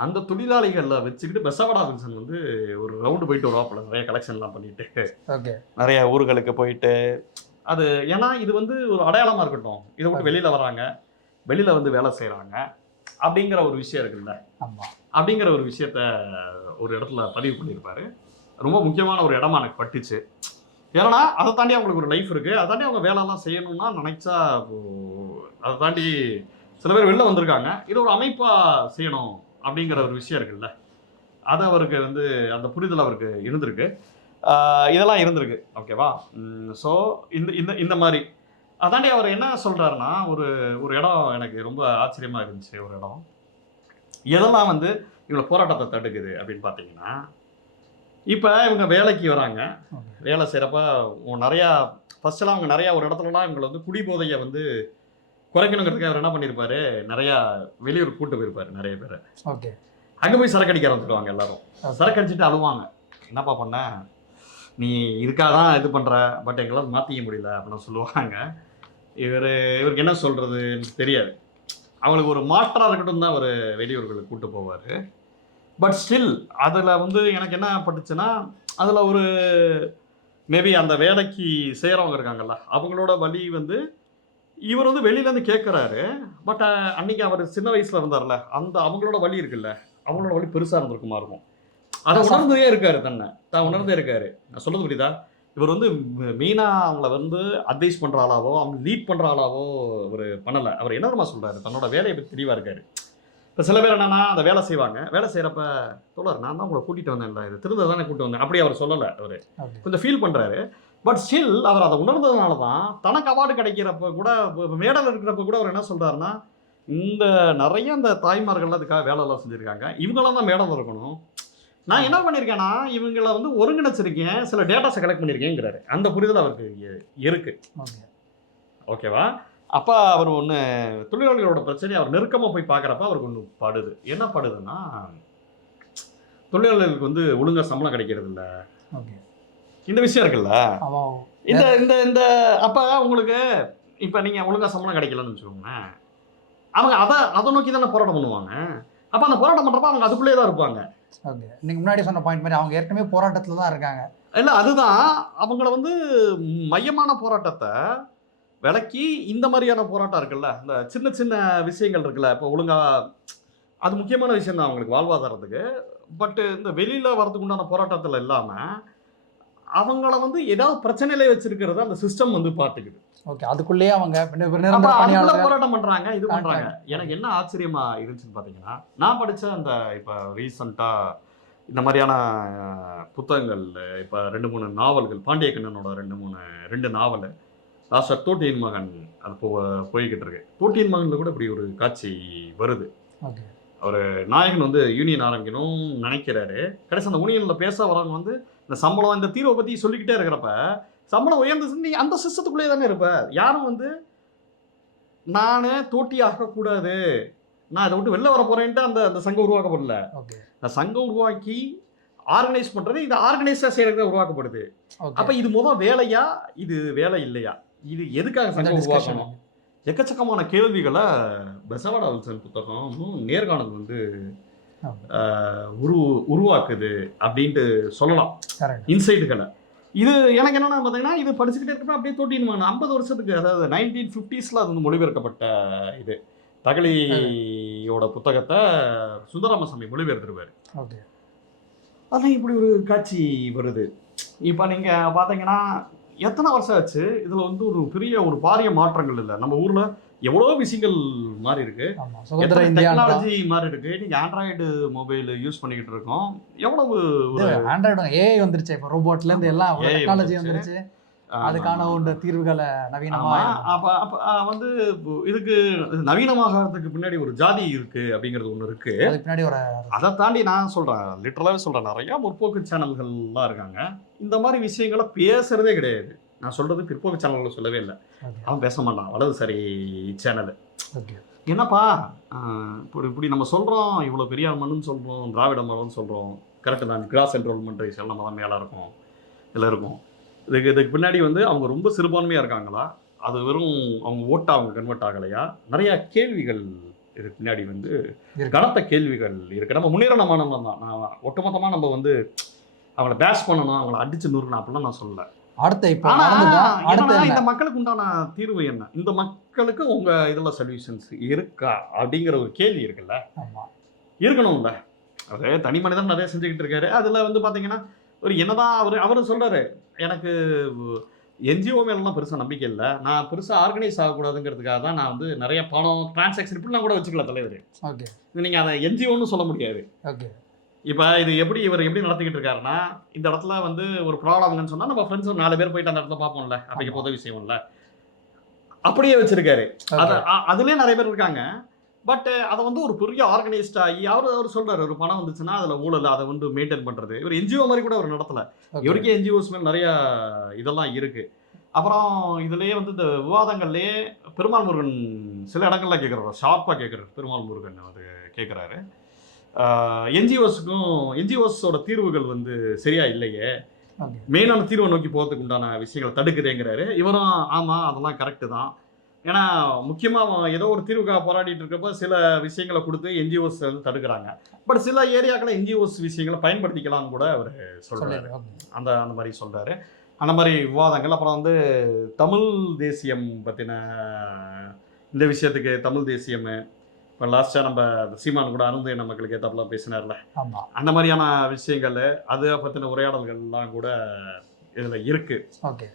அந்த தொழிலாளிகள்ல வச்சுக்கிட்டு பெசவடா வில்சன் வந்து ஒரு ரவுண்டு போயிட்டு வருவாப்புல நிறைய கலெக்ஷன்லாம் பண்ணிட்டு. ஓகே. நிறைய ஊர்களுக்கு போயிட்டு அது ஏன்னா இது வந்து ஒரு அடையாளமா இருக்கட்டும். இதை விட்டு வெளியில வராங்க வெளியில வந்து வேலை செய்றாங்க அப்படிங்கிற ஒரு விஷயம் இருக்குல்ல. அப்படிங்கிற ஒரு விஷயத்த ஒரு இடத்துல பதிவு பண்ணியிருப்பாரு. ரொம்ப முக்கியமான ஒரு இடமா எனக்கு பட்டுச்சு. ஏன்னா அதை தாண்டி அவங்களுக்கு ஒரு லைஃப் இருக்கு. அதை தாண்டி அவங்க வேலைலாம் செய்யணும்னா நினைச்சா அதை தாண்டி சில பேர் வெளில வந்திருக்காங்க. இது ஒரு அமைப்பா செய்யணும். அப்படிங்கிற ஒரு விஷயம் இருக்குல்ல. அது அவருக்கு வந்து அந்த புரிதல் அவருக்கு இருந்திருக்கு. இதெல்லாம் இருந்திருக்கு. ஓகேவா ஸோ இந்த இந்த இந்த மாதிரி. அதாண்டி அவர் என்ன சொல்றாருன்னா ஒரு ஒரு இடம் எனக்கு ரொம்ப ஆச்சரியமா இருந்துச்சு ஒரு இடம். எதெல்லாம் வந்து இவங்க போராட்டத்தை தடுக்குது அப்படின்னு பார்த்தீங்கன்னா இப்போ இவங்க வேலைக்கு வராங்க. வேலை செய்கிறப்ப நிறையா ஃபர்ஸ்ட்லாம் அவங்க நிறையா ஒரு இடத்துலலாம் இவங்களை வந்து குடிபோதையை வந்து குறைக்கணுங்கிறதுக்கு அவர் என்ன பண்ணியிருப்பாரு நிறையா வெளியூர் கூட்டு போயிருப்பாரு நிறைய பேர். ஓகே. அங்கே போய் சரக்கு அடிக்க ஆரம்பிச்சிருவாங்க எல்லாரும். சரக்கு அடிச்சுட்டு அழுவாங்க. என்னப்பா பண்ண? நீ இதுக்காக தான் இது பண்ணுற பட் எங்களால் மாற்றிக்க முடியல அப்படின்னு சொல்லுவாங்க. இவர் இவருக்கு என்ன சொல்றது எனக்கு தெரியாது. அவங்களுக்கு ஒரு மாற்றா இருக்கட்டும் தான் அவர் வெளியூர்களுக்கு கூட்டு போவார். பட் ஸ்டில் அதில் வந்து எனக்கு என்ன பட்டுச்சுன்னா அதில் ஒரு மேபி அந்த வேலைக்கு செய்கிறவங்க இருக்காங்கல்ல அவங்களோட வழி வந்து இவர் வந்து வெளியிலேருந்து கேட்குறாரு. பட் அன்னைக்கு அவர் சின்ன வயசில் இருந்தார்ல அந்த அவங்களோட வழி இருக்குல்ல அவங்களோட வழி பெருசாக இருந்திருக்குமா இருக்கும். அதை உணர்ந்தே இருக்காரு தன்னை. தான் உணர்ந்தே இருக்காரு. நான் சொல்றது புரியுதா? இவர் வந்து மெயினாக அவங்கள வந்து அட்வைஸ் பண்ணுற ஆளாவோ அவங்க லீட் பண்ணுற ஆளாவோ அவர் பண்ணலை. அவர் என்ன தெரியுமா சொல்றாரு? தன்னோட வேலையை பற்றி தெளிவாக இருக்காரு. இப்போ சில பேர் என்னன்னா அந்த வேலை செய்வாங்க. வேலை செய்கிறப்ப தோழர் நான் தான் உங்களை கூட்டிகிட்டு வந்தேன்ல இது திருந்த தானே கூட்டிட்டு வந்தேன். அப்படி அவர் சொல்லலை அவர். கொஞ்சம் ஃபீல் பண்ணுறாரு பட் ஸ்டில் அவர் அதை உணர்ந்ததுனால தான் தனக்கு அவார்டு கிடைக்கிறப்ப கூட மேடல் இருக்கிறப்ப கூட அவர் என்ன சொல்றாருன்னா இந்த நிறைய இந்த தாய்மார்கள்லாம் அதுக்காக வேலையெல்லாம் செஞ்சுருக்காங்க. இவங்களாம் தான் மேடம் இருக்கணும். நான் என்ன பண்ணியிருக்கேன்னா இவங்களை வந்து ஒருங்கிணைச்சிருக்கேன் சில டேட்டாஸை கலெக்ட் பண்ணியிருக்கேங்கிறாரு அந்த புரிதல் அவருக்கு இ- இருக்கு. ஓகே. ஓகேவா அப்போ அவர் ஒன்று தொழிலாளர்களோட பிரச்சனையை அவர் நெருக்கமாக போய் பார்க்குறப்ப அவருக்கு ஒன்று படுது. என்ன படுதுன்னா தொழிலாளர்களுக்கு வந்து ஒழுங்கா சம்பளம் கிடைக்கிறது இல்ல. ஓகே. இந்த விஷயம் இருக்குல்ல? இந்த இந்த இந்த அப்போ உங்களுக்கு இப்போ நீங்கள் ஒழுங்கா சம்பளம் கிடைக்கலன்னு வச்சுக்கோங்களேன். அவங்க அதை அதை நோக்கி தானே போராட்டம் பண்ணுவாங்க. அப்போ அந்த போராட்டம் பண்ணுறப்ப அவங்க அதுக்குள்ளேயே தான் இருப்பாங்க. ஓகே நீங்கள் முன்னாடி சொன்ன பாயிண்ட் மாதிரி அவங்க ஏற்கனவே போராட்டத்தில் தான் இருக்காங்க. இல்லை அதுதான். அவங்கள வந்து மையமான போராட்டத்தை விலக்கி இந்த மாதிரியான போராட்டம் இருக்குல்ல இந்த சின்ன சின்ன விஷயங்கள் இருக்குல்ல இப்போ ஒழுங்கா அது முக்கியமான விஷயம் தான் அவங்களுக்கு வாழ்வாதாரத்துக்கு. பட்டு இந்த வெளியில் வரதுக்கு உண்டான போராட்டத்தில் இல்லாமல் அவங்கள வந்து ஏதாவது பிரச்சனையில வச்சிருக்கிறத அந்த சிஸ்டம் வந்து பார்த்துக்குது. ஓகே அதுக்குள்ளேயே அவங்க போராட்டம் பண்றாங்க இது பண்றாங்க. எனக்கு என்ன ஆச்சரியமா இருந்துச்சுன்னு பாத்தீங்கன்னா நான் படிச்ச அந்த இப்ப ரீசண்டா இந்த மாதிரியான புத்தகங்கள் இப்ப ரெண்டு மூணு நாவல்கள் பாண்டிய கண்ணனோட ரெண்டு மூணு ரெண்டு நாவல் லாஸ்டா தோட்டியின் மகன் அது போ போய்கிட்டு இருக்கு. தோட்டியின் மகன்ல கூட இப்படி ஒரு காட்சி வருது. ஓகே நாயகன் வந்து யூனியன் ஆரம்பிக்கணும் நினைக்கிறாரு. கடைசி அந்த யூனியன்ல பேச வரவங்க வந்து இந்த சம்பளம் இந்த தீர்வை பத்தி சொல்லிக்கிட்டே இருக்கிறப்ப சம்பளம் உயர்ந்து நீ அந்த சிஸ்டத்துக்குள்ளே தானே இருப்ப. யாரும் வந்து நான் தோட்டி ஆகக்கூடாது நான் இதை விட்டு வெளில வர போறேன்ட்டு அந்த அந்த சங்கம் உருவாக்கப்படல. இந்த சங்கம் உருவாக்கி ஆர்கனைஸ் பண்றது இது ஆர்கனைஸா செய்யறது உருவாக்கப்படுது. அப்ப இது முதல் வேலையா? இது வேலை இல்லையா? இது எதுக்காக சங்கம் உருவாக்கணும்? எக்கச்சக்கமான கேள்விகளை பெசவாடா வில்சன் புத்தகம் நேர்காணல் வந்து உரு உருவாக்குது அப்படின்ட்டு சொல்லலாம். இன்சைட்டுகளை. இது எனக்கு என்னன்னா பார்த்தீங்கன்னா இது படிச்சுக்கிட்டே இருக்கப்ப அப்படியே தோட்டின் ஐம்பது வருஷத்துக்கு அதாவது நைன்டீன் ஃபிஃப்டிஸில் அது வந்து மொழிபெயர்க்கப்பட்ட இது. தகலியோட புத்தகத்தை சுந்தராமசாமி மொழிபெயர்த்திருப்பாரு. ஓகே. அதான் இப்படி ஒரு காட்சி வருது. இப்போ நீங்கள் பார்த்தீங்கன்னா எத்தனை வருஷம் ஆச்சு? இதில் வந்து ஒரு பெரிய ஒரு பாரிய மாற்றங்கள் இல்லை. நம்ம ஊரில் எவ்வளோ விஷயங்கள் மாறி இருக்கு. டெக்னாலஜி மாறி இருக்கு. நீங்க ஆண்ட்ராய்டு மொபைல் யூஸ் பண்ணிக்கிட்டு இருக்கோம். எவ்வளவு ஒரு ஆண்ட்ராய்டு ஏஐ வந்துருச்சு. இப்போ ரோபோட்ல இருந்து எல்லாம் டெக்னாலஜி வந்துருச்சு. அதுக்கான ஒரு தீர்வுகளை நவீனமா ஆமா, அப்ப அப்ப வந்து இதுக்கு நவீனமாகறதுக்கு பின்னாடி ஒரு ஜாதி இருக்கு அப்படிங்கிறது ஒண்ணு இருக்கு. அதுக்கு பின்னாடி ஒரு அதை தாண்டி நான் சொல்றேன் லிட்டரலாவே சொல்றேன். நிறைய முற்போக்கு சேனல்கள்லாம் இருக்காங்க. இந்த மாதிரி விஷயங்களை பேசுறதே கிடையாது. நான் சொல்றது பிற்போக்கு சேனல்கள் சொல்லவே இல்லை. அவன் பேச மாட்டான். வலதுசாரி சேனல் என்னப்பா? இப்படி இப்படி நம்ம சொல்கிறோம் இவ்வளோ பெரியார் மண்ணுன்னு சொல்கிறோம் திராவிட மண்ணுன்னு சொல்கிறோம் கரெக்டு தான். கிராஸ் என்ரோல்மெண்ட் எல்லாம் தான் மேலே இருக்கும். இதில் இருக்கும். இதுக்கு இதுக்கு பின்னாடி வந்து அவங்க ரொம்ப சிறுபான்மையாக இருக்காங்களா? அது வெறும் அவங்க ஓட்டா அவங்க கன்வெர்ட் ஆகலையா? நிறையா கேள்விகள் இதுக்கு பின்னாடி வந்து. கனத்த கேள்விகள் இருக்கு. நம்ம முன்னேறின மாநிலம் தான். நான் ஒட்டுமொத்தமாக நம்ம வந்து அவங்கள பேஷ் பண்ணணும் அவங்கள அடிச்சு நூறுக்கணும் அப்படிலாம் நான் சொல்லல. அடுத்த இப்போ இந்த மக்களுக்கு உண்டான தீர்வு என்ன? இந்த மக்களுக்கு உங்க இதுல சொல்யூஷன்ஸ் இருக்கா? அப்படிங்கிற ஒரு கேள்வி இருக்குல்ல? ஆமா. இருக்கணும்ல. அவரு தனி மனிதன் நிறைய செஞ்சுக்கிட்டு இருக்காரு. அதுல வந்து பாத்தீங்கன்னா ஒரு என்னதான் அவர் அவரு சொல்றாரு எனக்கு என்ஜிஓ மேலாம் பெருசா நம்பிக்கை இல்லை. நான் பெருசா ஆர்கனைஸ் ஆகக்கூடாதுங்கிறதுக்காக தான் நான் வந்து நிறைய பணம் டிரான்சாக்ஷன் இப்படிலாம் கூட வச்சுக்கல தலைவர். ஓகே. இது நீங்க அதை என்ஜிஓன்னு சொல்ல முடியாது. ஓகே. இப்போ இது எப்படி இவர் எப்படி நடத்திக்கிட்டு இருக்காருன்னா இந்த இடத்துல வந்து ஒரு ப்ராப்ளம்னு சொன்னா நம்ம ஃப்ரெண்ட்ஸ் ஒரு நாலு பேர் போயிட்டு அந்த இடத்துல பார்ப்போம்ல அப்படி. உதவி செய்வோம்ல. அப்படியே வச்சிருக்காரு. அத அதுலயே நிறைய பேர் இருக்காங்க. பட் அதை வந்து ஒரு பெரிய ஆர்கனைஸ்ட் ஆகி அவர் அவர் சொல்றாரு ஒரு பணம் வந்துச்சுன்னா அதுல ஊழல் அதை வந்து மெயின்டைன் பண்றது. இவர் என்ஜிஓ மாதிரி கூட அவர் நடத்தல. இவருக்கே என்ஜிஓஸ் மேல் நிறைய இதெல்லாம் இருக்கு. அப்புறம் இதுலயே வந்து இந்த விவாதங்கள்லயே பெருமாள் முருகன் சில இடங்கள்ல கேட்குறாரு ஷார்ப்பாக கேட்குறாரு பெருமாள் முருகன் அது கேட்குறாரு என்ஜிஓஸுக்கும் என்ஜிஓஸோட தீர்வுகள் வந்து சரியா இல்லையே. மெயினான தீர்வை நோக்கி போகிறதுக்கு உண்டான விஷயங்களை தடுக்குதேங்கிறாரு. இவரும் ஆமாம் அதெல்லாம் கரெக்டு தான். ஏன்னா முக்கியமாக ஏதோ ஒரு தீர்வுக்காக போராடிட்டு இருக்கப்ப சில விஷயங்களை கொடுத்து என்ஜிஓஸ் வந்து தடுக்கிறாங்க. பட் சில ஏரியாக்களை என்ஜிஓஸ் விஷயங்களை பயன்படுத்திக்கலாம்னு கூட அவர் ஓகே அந்த அந்த மாதிரி சொல்றாரு. அந்த மாதிரி விவாதங்கள். அப்புறம் வந்து தமிழ் தேசியம் பற்றின இந்த விஷயத்துக்கு தமிழ் தேசியம் இப்போ லாஸ்ட்டாக நம்ம சீமான் கூட அருந்தைய மக்களுக்கு ஏத்தாப்புல பேசினார்ல. அந்த மாதிரியான விஷயங்கள் அதை பற்றின உரையாடல்கள்லாம் கூட இதில் இருக்கு. ஓகே.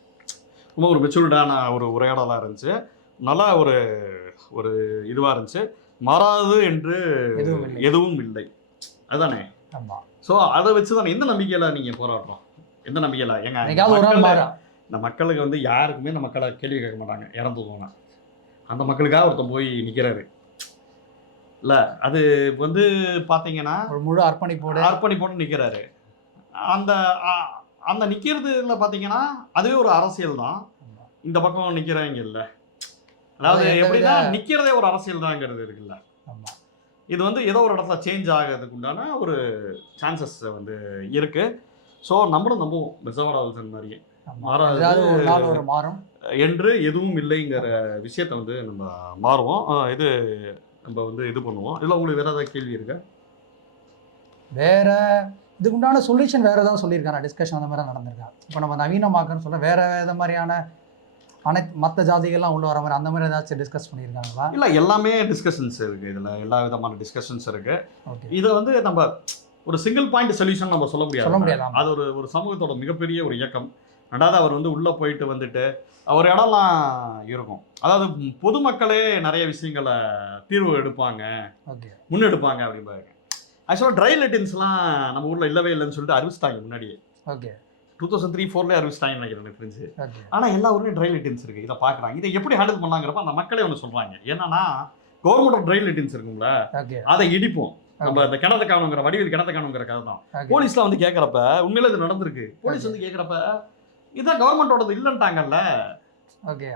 ரொம்ப ஒரு மெச்சூர்டான ஒரு உரையாடலாக இருந்துச்சு. நல்லா ஒரு ஒரு இதுவாக இருந்துச்சு. மாறாது என்று எதுவும் இல்லை. ஆமாம் ஸோ அதை வச்சு தான் எந்த நம்பிக்கையில் நீங்கள் போராடுறோம்? எந்த நம்பிக்கையில்? எங்க இந்த மக்களுக்கு வந்து யாருக்குமே இந்த மக்களை கேள்வி கேட்க மாட்டாங்க. இறந்து போனா. அந்த மக்களுக்காக ஒருத்தன் போய் நிற்கிறாரு இல்லை அது வந்து பார்த்தீங்கன்னா முழு அர்ப்பணிப்போடு. அர்ப்பணி போட்டு நிற்கிறாரு அந்த அந்த நிற்கிறதுல பார்த்தீங்கன்னா அதுவே ஒரு அரசியல் தான். இந்த பக்கம் நிற்கிறாங்க இல்லை. அதாவது எப்படின்னா நிற்கிறதே ஒரு அரசியல் தாங்கிறது இருக்குல்ல. ஆமாம் இது வந்து ஏதோ ஒரு இடத்துல சேஞ்ச் ஆகிறதுக்கு உண்டான ஒரு சான்சஸ் வந்து இருக்கு. ஸோ நம்மளும் நம்புவோம். பெசவாடாவல்சன் மாதிரியே மாறாது. மாறும். என்று எதுவும் இல்லைங்கிற விஷயத்த வந்து நம்ம மாறுவோம். இது நம்ம வந்து இது பண்ணுவோம். இல்லை உங்களுக்கு வேற ஏதாவது கேள்வி இருக்கா? வேற இதுக்கு உண்டான சொல்யூஷன் வேற ஏதாவது சொல்லியிருக்காங்க டிஸ்கஷன் அந்த மாதிரி நடந்திருக்கா? இப்போ நம்ம நவீனமாக்கன்னு சொல்ல வேற எந்த மாதிரியான அனைத்து மற்ற ஜாதிகள்லாம் உள்ள வர மாதிரி அந்த மாதிரி ஏதாச்சும் டிஸ்கஸ் பண்ணியிருக்காங்களா? இல்லை எல்லாமே டிஸ்கஷன்ஸ் இருக்கு. இதில் எல்லா விதமான டிஸ்கஷன்ஸ் இருக்கு. ஓகே இதை வந்து நம்ம ஒரு சிங்கிள் பாயிண்ட் சொல்யூஷன் நம்ம சொல்ல முடியாது. அது ஒரு ஒரு சமூகத்தோட மிகப்பெரிய ஒரு இயக்கம். ரெண்டாவது அவர் வந்து உள்ளே போயிட்டு வந்துட்டு அவர் இடம்லாம் இருக்கும். அதாவது பொதுமக்களே நிறைய விஷயங்களை தீர்வு எடுப்பாங்க. முன்னெடுப்பாங்க அப்படிம்பாங்க ஆக்சுவலாக ட்ரை லெட்டின்ஸ்லாம் நம்ம ஊரில் இல்லவே இல்லைன்னு சொல்லிட்டு அறிவிச்சிட்டாங்க முன்னாடியே. ஓகே டூ தௌசண்ட் த்ரீ ஃபோர்லேயே அறிவிச்சிட்டாங்கன்னு நினைக்கிறேன் எனக்கு தெரிஞ்சு. ஆனால் எல்லா ஊர்லேயும் ட்ரை லெட்டின்ஸ் இருக்குது இதை பார்க்குறாங்க. இதை எப்படி ஹேண்டில் பண்ணலாங்கிறப்ப அந்த மக்களே ஒன்று சொல்கிறாங்க என்னன்னா கவர்மெண்ட் ஆஃப் ட்ரை லெட்டின்ஸ் இருக்கும்ல ஓகே. அதை இடிப்போம். நம்ம இந்த கிணத்து காணுங்கிற வடிவில் கிணத்து காணுங்கிற கதை தான். போலீஸ்லாம் வந்து கேட்குறப்ப உண்மையில இது நடந்திருக்கு. போலீஸ் வந்து கேட்குறப்ப இதான் கவர்மெண்டோடது இல்லைன்ட்டாங்கல்ல. ஓகே.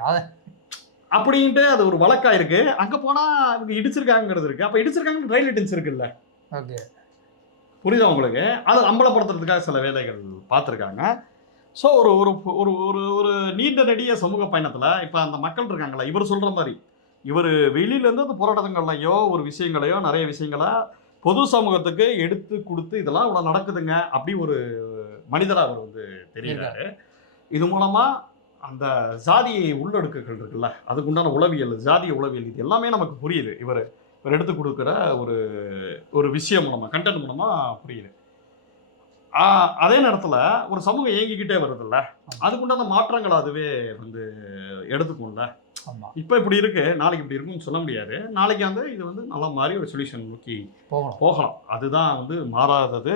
அப்படின்ட்டு அது ஒரு வழக்கா இருக்கு. அங்க போனா இவங்க இடிச்சிருக்காங்கிறது இருக்கு. அப்ப இடிச்சிருக்காங்க ட்ரை லெட்டின்ஸ் இருக்குல்ல. ஓகே. புரியுதா உங்களுக்கு? அதை அம்பலப்படுத்துறதுக்காக சில வேலைகள் பார்த்துருக்காங்க. ஸோ ஒரு ஒரு ஒரு ஒரு ஒரு நீண்ட நெடிய சமூக பயணத்தில் இப்போ அந்த மக்கள் இருக்காங்களா இவர் சொல்கிற மாதிரி இவர் வெளியிலேருந்து அந்த போராட்டங்கள்லையோ ஒரு விஷயங்களையோ நிறைய விஷயங்களை பொது சமூகத்துக்கு எடுத்து கொடுத்து இதெல்லாம் இவ்வளோ நடக்குதுங்க அப்படி ஒரு மனிதராக அவர் வந்து தெரியுறாரு. இது மூலமாக அந்த ஜாதியை உள்ளடுக்குகள் இருக்குல்ல அதுக்குண்டான உளவியல் ஜாதிய உளவியல் இது எல்லாமே நமக்கு புரியுது இவர். இவர் எடுத்து கொடுக்குற ஒரு ஒரு விஷயம் மூலமாக கண்டென்ட் மூலமாக புரியுது. அதே நேரத்தில் ஒரு சமூகம் இயங்கிக்கிட்டே வருதுல்ல. அதுக்குண்டான மாற்றங்கள் அதுவே வந்து எடுத்துக்கும்ல. ஆமாம் இப்போ இப்படி இருக்கு நாளைக்கு இப்படி இருக்கும்னு சொல்ல முடியாது. நாளைக்கு வந்து இது வந்து நல்லா மாறி ஒரு சொல்யூஷன் நோக்கி போகணும் போகலாம். அதுதான் வந்து மாறாதது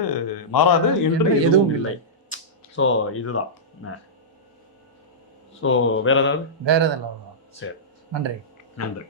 மாறாது என்று எதுவும் இல்லை. ஸோ இதுதான். ஸோ வேற ஏதாவது? வேற இல்லை. சரி. நன்றி. நன்றி.